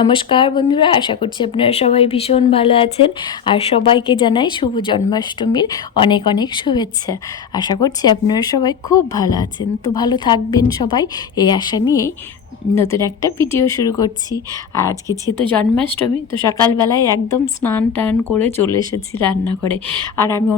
নমস্কার বন্ধুরা, আশা করছি আপনারা সবাই ভীষণ ভালো আছেন। আর সবাইকে জানাই শুভ জন্মাষ্টমীর অনেক অনেক শুভেচ্ছা। আশা করছি আপনারা সবাই খুব ভালো আছেন, তো ভালো থাকবেন সবাই, এই আশা নিয়েই নতুন একটা ভিডিও শুরু করছি। আর আজকে যেহেতু জন্মাষ্টমী, তো সকালবেলায় একদম স্নান টান করে চলে এসেছি রান্নাঘরে। আর আমি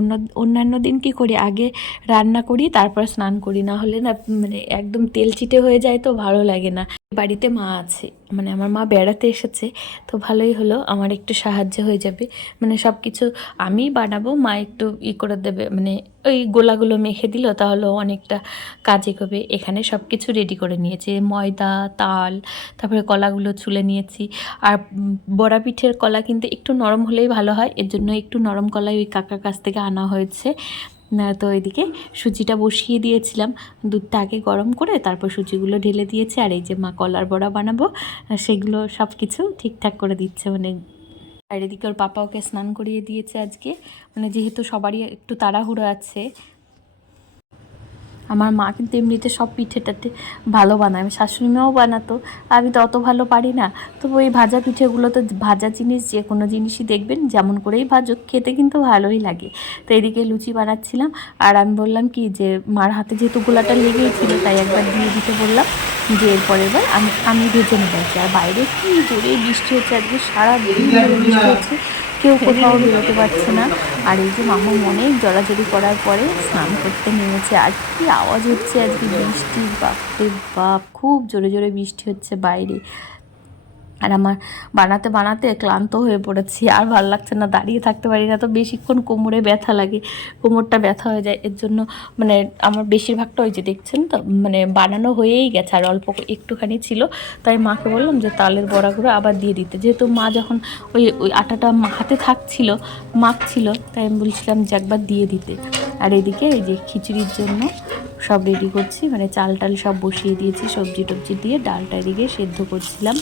অন্যান্য দিন কী করি, আগে রান্না করি তারপর স্নান করি, না হলে না মানে একদম তেল চিটে হয়ে যায়, তো ভালো লাগে না। বাড়িতে মা আছে, মানে আমার মা বেড়াতে এসেছে, তো ভালোই হলো, আমার একটু সাহায্য হয়ে যাবে। মানে সব কিছু আমি বানাবো, মা একটু করে দেবে, মানে ওই গোলাগুলো মেখে দিল, তাহলে অনেকটা কাজে করবে। এখানে সব কিছু রেডি করে নিয়েছি, ময়দা, তাল, তারপরে কলাগুলো ছুলে নিয়েছি। আর বড়া পিঠের কলা কিন্তু একটু নরম হলেই ভালো হয়, এর জন্য একটু নরম কলাই ওই কাকার কাছ থেকে আনা হয়েছে। না তো এদিকে সুজিটা বসিয়ে দিয়েছিলাম, দুধটা আগে গরম করে তারপর সুজিগুলো ঢেলে দিয়েছি। আর এই যে মা কলার বড়া বানাবো, সেগুলো সব কিছু ঠিকঠাক করে দিচ্ছে। মানে আর এদিকে ওর পাপা ওকে স্নান করিয়ে দিয়েছে আজকে, মানে যেহেতু সবারই একটু তাড়াহুড়ো আছে। আমার মা কিন্তু এমনিতে সব পিঠেটাতে ভালো বানায়, আমি শাশুড়ি মাও বানাতো, আমি তো অত ভালো পারি না। তবু ওই ভাজা পিঠেগুলো তো, ভাজা জিনিস যে কোনো জিনিসই দেখবেন যেমন করেই ভাজুক, খেতে কিন্তু ভালোই লাগে। তো এদিকে লুচি বানাচ্ছিলাম, আর আমি বললাম কি যে মার হাতে যেহেতু গোলাটা লেগেই ছিল, তাই একবার দিয়ে দিতে বললাম, যে এরপরের বার আমি ভেজে নেবো। আর বাইরে কি জোরে বৃষ্টি হচ্ছে, আজকে সারা দিন ধরে বৃষ্টি হচ্ছে, কেউ কোথাও বেরোতে পারছে না। আর এই যে মামু অনেক জড়াজড়ি করার পরে স্নান করতে নেমেছে। আর কি আওয়াজ হচ্ছে আজকে বৃষ্টির, বাপরে বাপ, খুব জোরে জোরে বৃষ্টি হচ্ছে বাইরে। আর আমার বানাতে বানাতে ক্লান্ত হয়ে পড়েছি, আর ভালো লাগছে না, দাঁড়িয়ে থাকতে পারি না, তো বেশিক্ষণ কোমরে ব্যথা লাগে, কোমরটা ব্যথা হয়ে যায়। এর জন্য মানে আমার বেশিরভাগটা ওই যে দেখছেন তো, মানে বানানো হয়েই গেছে, আর অল্প একটুখানি ছিল। তাই মাকে বললাম যে তালের বড়াগুলো আবার দিয়ে দিতে, যেহেতু মা যখন ওই ওই আটাটা হাতে থাকছিল, মাখছিল, তাই আমি বলছিলাম যে একবার দিয়ে দিতে। আর এদিকে এই যে খিচুড়ির জন্য সব রেডি করছি, মানে চাল টাল সব বসিয়ে দিয়েছি, সবজি টবজি দিয়ে ডালটা এদিকে সেদ্ধ করছিলাম।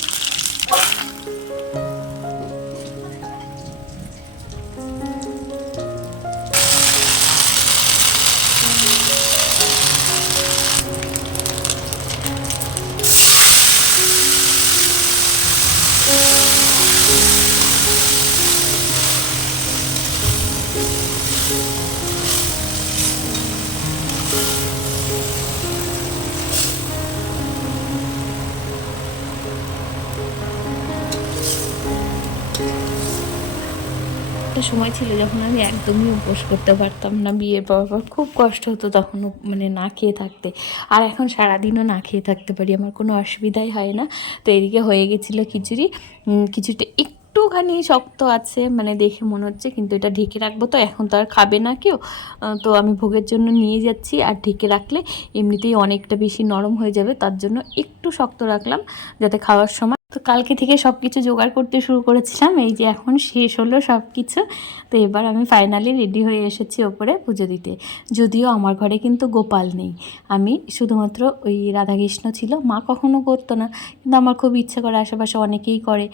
একটা সময় ছিল যখন আমি একদমই উপোস করতে পারতাম না, বিয়ের পর খুব কষ্ট হতো তখনও, মানে না খেয়ে থাকতে। আর এখন সারাদিনও না খেয়ে থাকতে পারি, আমার কোনো অসুবিধাই হয় না। তো এদিকে হয়ে গেছিলো খিচুড়ি, খিচুড়িটা একটুখানি শক্ত আছে, মানে দেখে মনে হচ্ছে, কিন্তু এটা ঢেকে রাখবো, তো এখন তো আর খাবে না কেউ, তো আমি ভোগের জন্য নিয়ে যাচ্ছি। আর ঢেকে রাখলে এমনিতেই অনেকটা বেশি নরম হয়ে যাবে, তার জন্য একটু শক্ত রাখলাম, যাতে খাওয়ার সময়। তো কালকে থেকে সব কিছু জোগাড় করতে শুরু করেছিলাম, এই যে এখন শেষ হলো সব কিছু। তো এবার আমি ফাইনালি রেডি হয়ে এসেছি ওপরে পুজো দিতে। যদিও আমার ঘরে কিন্তু গোপাল নেই, আমি শুধুমাত্র ওই রাধাকৃষ্ণ ছিল, মা কখনো করতো না, কিন্তু আমার খুব ইচ্ছে করে, আশেপাশে অনেকেই করে,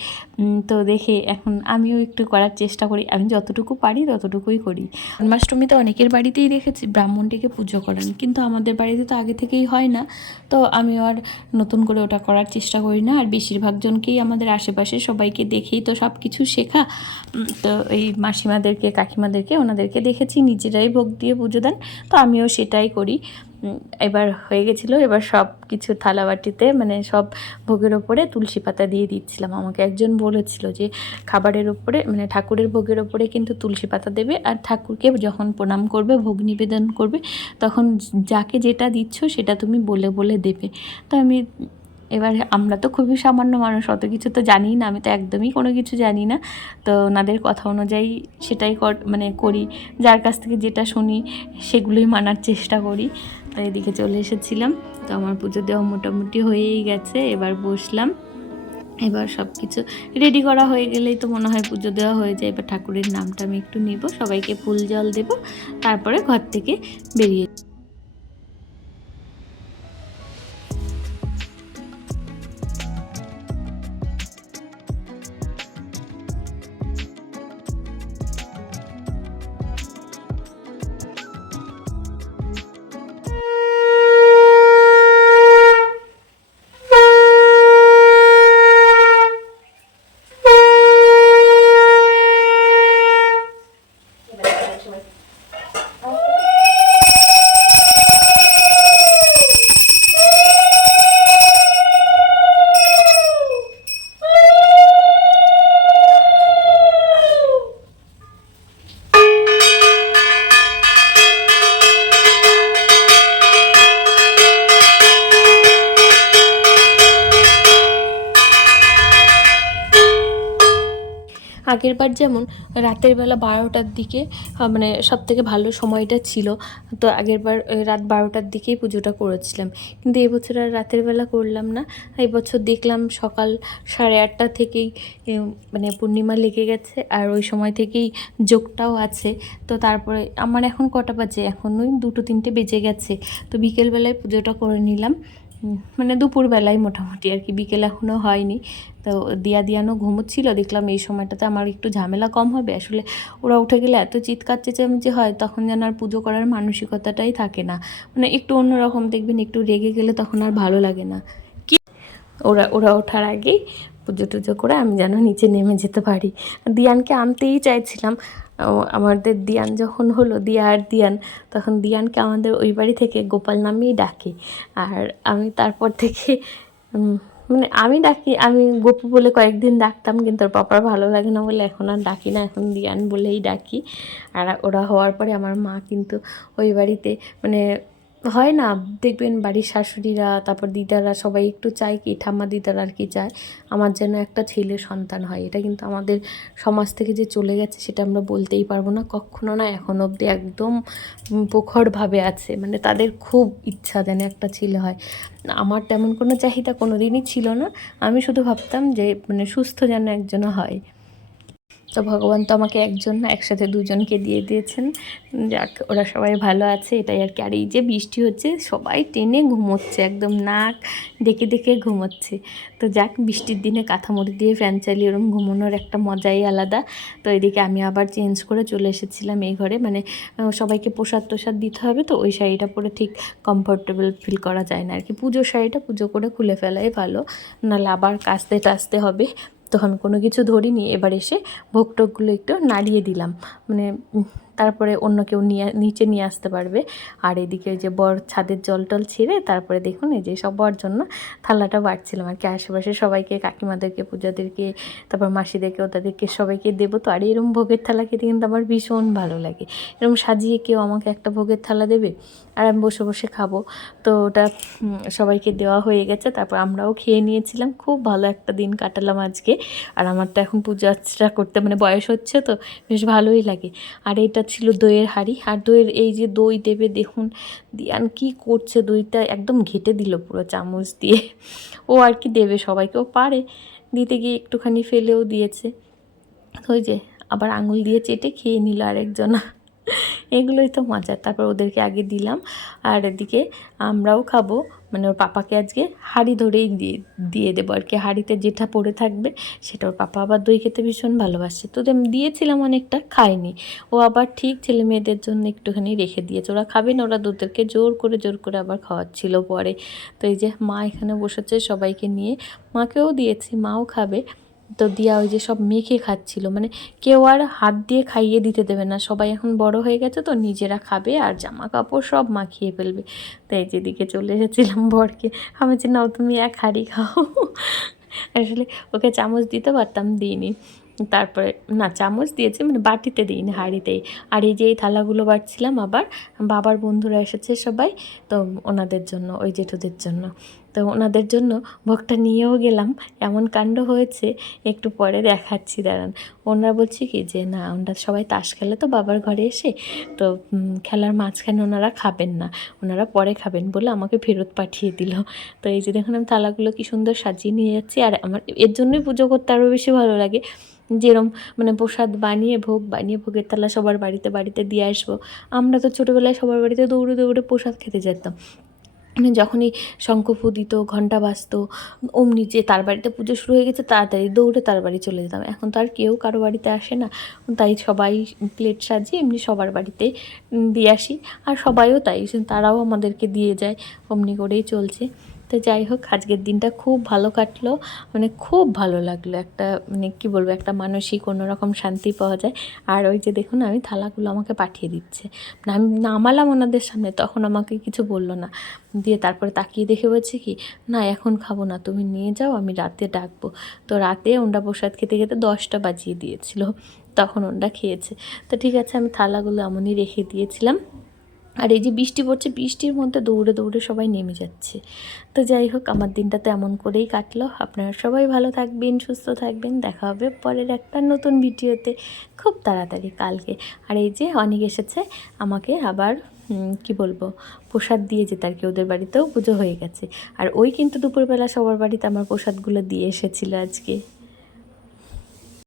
তো দেখে এখন আমিও একটু করার চেষ্টা করি, আমি যতটুকু পারি ততটুকুই করি। জন্মাষ্টমীতে অনেকের বাড়িতেই দেখেছি ব্রাহ্মণটিকে পুজো করেন, কিন্তু আমাদের বাড়িতে তো আগে থেকেই হয় না, তো আমি আর নতুন করে ওটা করার চেষ্টা করি না। আর বেশিরভাগ জনকেই আমাদের আশেপাশে সবাইকে দেখেই তো সব কিছু শেখা, তো এই মাসিমাদেরকে, কাকিমাদেরকে, ওনাদেরকে দেখেছি নিজেরাই ভোগ দিয়ে পুজো দেন, তো আমিও সেটাই করি। এবার হয়ে গেছিলো, এবার সব কিছু থালাবাটিতে, মানে সব ভোগের ওপরে তুলসী পাতা দিয়ে দিচ্ছিলাম। আমাকে একজন বলেছিল যে খাবারের ওপরে, মানে ঠাকুরের ভোগের ওপরে কিন্তু তুলসী পাতা দেবে, আর ঠাকুরকে যখন প্রণাম করবে, ভোগ নিবেদন করবে, তখন যাকে যেটা দিচ্ছ সেটা তুমি বলে বলে দেবে। তো আমি এবার, আমরা তো খুবই সামান্য মানুষ, অত কিছু তো জানি না, আমি তো একদমই কোনো কিছু জানি না, তো ওনাদের কথা অনুযায়ী সেটাই মানে করি, যার কাছ থেকে যেটা শুনি সেগুলোই মানার চেষ্টা করি। তো এদিকে চলে এসেছিলাম, তো আমার পুজো দেওয়া মোটামুটি হয়েই গেছে, এবার বসলাম। এবার সব কিছু রেডি করা হয়ে গেলেই তো মনে হয় পুজো দেওয়া হয়ে যায়। এবার ঠাকুরের নামটা আমি একটু নেব, সবাইকে ফুল জল দেব, তারপরে ঘর থেকে বেরিয়ে আগের বার যেমন রাতের বেলা 12টার দিকে মানে সবথেকে ভালো সময়টা ছিল, তো আগের বার রাত 12টার দিকেই পুজোটা করেছিলাম। কিন্তু এবছর আর রাতের বেলা করলাম না। এবছর দেখলাম সকাল 8:30 থেকেই মানে পূর্ণিমা লেগে গেছে, আর ওই সময় থেকেই যোগটাও আছে। তো তারপরে আমার এখন কটা বাজে, এখন ওই 2-3টে বেজে গেছে। তো বিকেলবেলায় পুজোটা করে নিলাম, মানে দুপুরবেলায় মোটামুটি আর কি, বিকেল এখনও হয়নি। তো দিয়ানো ঘুমোচ্ছিল, দেখলাম এই সময়টাতে আমার একটু ঝামেলা কম হবে। আসলে ওরা উঠে গেলে এত চিৎকার চেঁচামেচি হয়, তখন যেন আর পুজো করার মানসিকতাটাই থাকে না। মানে একটু অন্যরকম দেখবেন, একটু রেগে গেলে তখন আর ভালো লাগে না। কি ওরা ওরা ওঠার আগেই পুজো টুজো করে আমি যেন নিচে নেমে যেতে পারি। দিয়ানকে আনতেই চাইছিলাম, আমাদের দিয়ান যখন হলো, দিয়া আর দিয়ান, তখন দিয়ানকে আমাদের ওই বাড়ি থেকে গোপাল নামেই ডাকে। আর আমি তারপর থেকে মানে আমি ডাকি, আমি গপু বলে কয়েকদিন ডাকতাম, কিন্তু ওর পাপার ভালো লাগে না বলে এখন আর ডাকি না, এখন দিয়ান বলেই ডাকি। আর ওরা হওয়ার পরে আমার মা কিন্তু ওই বাড়িতে মানে হয় না, দেখবেন বাড়ির শাশুড়িরা, তারপর দিদারা সবাই একটু চায় কি, ঠাম্মা দিদারা আর কি চায় আমার যেন একটা ছেলে সন্তান হয়। এটা কিন্তু আমাদের সমাজ থেকে যে চলে গেছে সেটা আমরা বলতেই পারবো না, কখনো না, এখন অবধি একদম প্রখরভাবে আছে। মানে তাদের খুব ইচ্ছা যেন একটা ছেলে হয়। আমার তেমন কোনো চাহিদা কোনো দিনই ছিল না, আমি শুধু ভাবতাম যে মানে সুস্থ যেন একজন হয়। তো ভগবান তো আমাকে একজন না, একসাথে দুজনকে দিয়ে দিয়েছেন। যাক, ওরা সবাই ভালো আছে, এটাই আর কি। আর এই যে বৃষ্টি হচ্ছে, সবাই টেনে ঘুমোচ্ছে, একদম নাক ডেকে ডেকে ঘুমোচ্ছে। তো যাক, বৃষ্টির দিনে কাঁথামুড়ি দিয়ে ফ্যান চালিয়ে ওরম ঘুমোনোর একটা মজাই আলাদা। তো এদিকে আমি আবার চেঞ্জ করে চলে এসেছিলাম এই ঘরে, মানে সবাইকে প্রসাদ টোসাদ দিতে হবে, তো ওই শাড়িটা পরে ঠিক কমফোর্টেবল ফিল করা যায় না আর কি। পুজোর শাড়িটা পুজো করে খুলে ফেলাই ভালো, নাহলে আবার কাচতে টাচতে হবে। তো আমি কোনো কিছু ধরিনি, এবার এসে ভোগ টোগগুলো একটু নাড়িয়ে দিলাম, মানে তারপরে অন্য কেউ নিচে নিয়ে আসতে পারবে। আর এদিকে ওই যে বর ছাদের জল টল ছেড়ে তারপরে দেখুন এই যে সবার জন্য থালাটা বাড়ছিলাম আর কি। আশেপাশে সবাইকে, কাকিমাদেরকে, পূজাদেরকে, তারপর মাসিদেরকে, ওদেরকে সবাইকে দেবো। তো আর এরকম ভোগের থালা খেতে কিন্তু আমার ভীষণ ভালো লাগে। এরকম সাজিয়ে কেউ আমাকে একটা ভোগের থালা দেবে আর আমি বসে বসে খাবো। তো ওটা সবাইকে দেওয়া হয়ে গেছে, তারপর আমরাও খেয়ে নিয়েছিলাম। খুব ভালো একটা দিন কাটালাম আজকে। আর আমার তো এখন পূজা আর্চা করতে মানে বয়স হচ্ছে, তো বেশ ভালোই লাগে। আর এটা ছিল দইয়ের হাঁড়ি, আর দইয়ের এই যে দই দেবে, দেখুন দিয়ান কি করছে, দইটা একদম ঘেটে দিল পুরো চামচ দিয়ে। ও আর কি দেবে সবাইকেও পারে, দিতে গিয়ে একটুখানি ফেলেও দিয়েছে। ওই যে আবার আঙুল দিয়ে চেটে খেয়ে নিল আরেকজনা। এগুলোই তো মজা। তারপর ওদেরকে আগে দিলাম, আর এদিকে আমরাও খাবো। মানে ওর পাপাকে আজকে হাঁড়ি ধরেই দিয়ে দিয়ে দেবো আর কি, হাঁড়িতে যেটা পড়ে থাকবে সেটা। ওর পাপা আবার দই খেতে ভীষণ ভালোবাসে, তো আমি দিয়েছিলাম অনেকটা, খায়নি ও, আবার ঠিক ছেলে মেয়েদের জন্য একটুখানি রেখে দিয়েছে। ওরা খাবে না, ওরা দুধেরকে জোর করে আবার খাওয়াচ্ছিল পরে। তো এই যে মা এখানে বসেছে সবাইকে নিয়ে, মাকেও দিয়েছি, মাও খাবে। তো দিয়া ওই যে সব মেখে খাচ্ছিল, মানে কেউ আর হাত দিয়ে খাইয়ে দিতে দেবে না, সবাই এখন বড় হয়ে গেছে, তো নিজেরা খাবে আর জামা কাপড় সব মাখিয়ে ফেলবে। তাই যেদিকে চলে এসেছিলাম বরকে, আমি যে নাও তুমি এক হাঁড়ি খাও। আসলে ওকে চামচ দিতে পারতাম, দিইনি। তারপরে না, চামচ দিয়েছি, মানে বাটিতে দিইনি, হাঁড়িতেই। আর এই যে এই থালাগুলো বাড়ছিলাম, আবার বাবার বন্ধুরা এসেছে সবাই, তো ওনাদের জন্য, ওই জেঠুদের জন্য। তো ওনাদের জন্য ভোগটা নিয়েও গেলাম। এমন কাণ্ড হয়েছে, একটু পরে দেখাচ্ছি দাঁড়ান। ওনারা বলছে কি যে না, ওনারা সবাই তাস খেলে তো বাবার ঘরে এসে, তো খেলার মাঝখানে ওনারা খাবেন না, ওনারা পরে খাবেন বলে আমাকে ফেরত পাঠিয়ে দিল। তো এই যে দেখুন আমি থালাগুলো কি সুন্দর সাজিয়ে নিয়ে যাচ্ছি। আর আমার এর জন্যই পুজো করতে আরও বেশি ভালো লাগে, যেরম মানে প্রসাদ বানিয়ে, ভোগ বানিয়ে, ভোগের থালা সবার বাড়িতে বাড়িতে দিয়ে আসবো। আমরা তো ছোটোবেলায় সবার বাড়িতে দৌড়ে দৌড়ে প্রসাদ খেতে যেতাম, মানে যখনই শঙ্খ দিত, ঘণ্টা বাজতো, অমনি যে তার বাড়িতে পুজো শুরু হয়ে গেছে তাড়াতাড়ি দৌড়ে তার বাড়ি চলে যেতাম। এখন তো আর কেউ কারো বাড়িতে আসে না, তাই সবাই প্লেট সাজিয়ে এমনি সবার বাড়িতে দিয়ে আসি। আর সবাইও তাই, তারাও আমাদেরকে দিয়ে যায়, অমনি করেই চলছে। তো যাই হোক, আজকের দিনটা খুব ভালো কাটলো, মানে খুব ভালো লাগলো। একটা মানে কী বলবো, একটা মানসিক অন্যরকম শান্তি পাওয়া যায়। আর ওই যে দেখুন আমি থালাগুলো আমাকে পাঠিয়ে দিচ্ছে, মানে আমি নামালাম ওনাদের সামনে, তখন আমাকে কিছু বললো না, দিয়ে তারপরে তাকিয়ে দেখে বলছে কি, না এখন খাবো না, তুমি নিয়ে যাও, আমি রাতে ডাকবো। তো রাতে ওনরা প্রসাদ খেতে খেতে 10টা বাজিয়ে দিয়েছিল, তখন ওনরা খেয়েছে। তো ঠিক আছে, আমি থালাগুলো এমনই রেখে দিয়েছিলাম। আর এই যে বৃষ্টি পড়ছে, বৃষ্টির মধ্যে দৌড়ে দৌড়ে সবাই নেমে যাচ্ছে। তো যাই হোক, আমার দিনটা তো এমন করেই কাটলো। আপনারা সবাই ভালো থাকবেন, সুস্থ থাকবেন। দেখা হবে পরের একটা নতুন ভিডিওতে খুব তাড়াতাড়ি কালকে। আর এই যে অনেক এসেছে আমাকে আবার কি বলবো, প্রসাদ দিয়ে যেতে আর কি, ওদের বাড়িতেও পুজো হয়ে গেছে। আর ওই কিন্তু দুপুরবেলা সবার বাড়িতে আমার প্রসাদগুলো দিয়ে এসেছিলো আজকে।